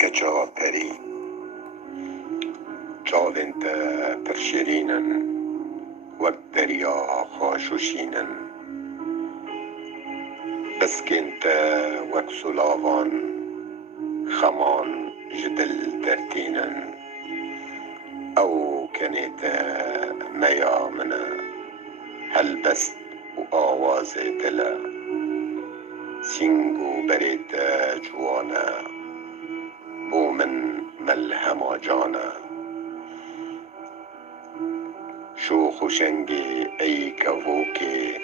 کچا پری چاوین ته پرشیرینن وک دریا خاشوشینن بسکین ته وک سلاوان خمان جدل درتینن او کنیت میا من هلبست و آواز دل سینگو برید جوانا بو من ملهما جانا شوخ و شنگی ای کبوکی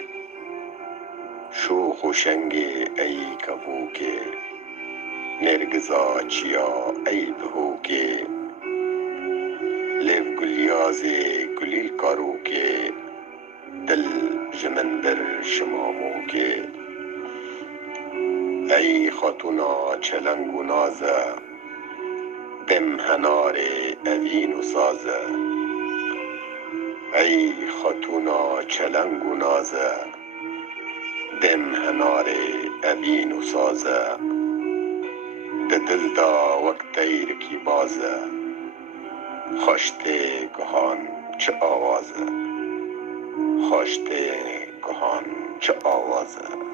شوخ و شنگی ای کبوکی نرگزا چیا ای بهوکی لیو گلیازی گلیل کاروکی دل جمندر شماموکی ای خاتونا چلنگ و نازه دم هنار اوین و سازه ای خاتونا چلنگ و نازه دم هنار اوین و سازه ده دل دا وقت دیر کی بازه خوشته گهان چه آوازه خوشته گهان چه آوازه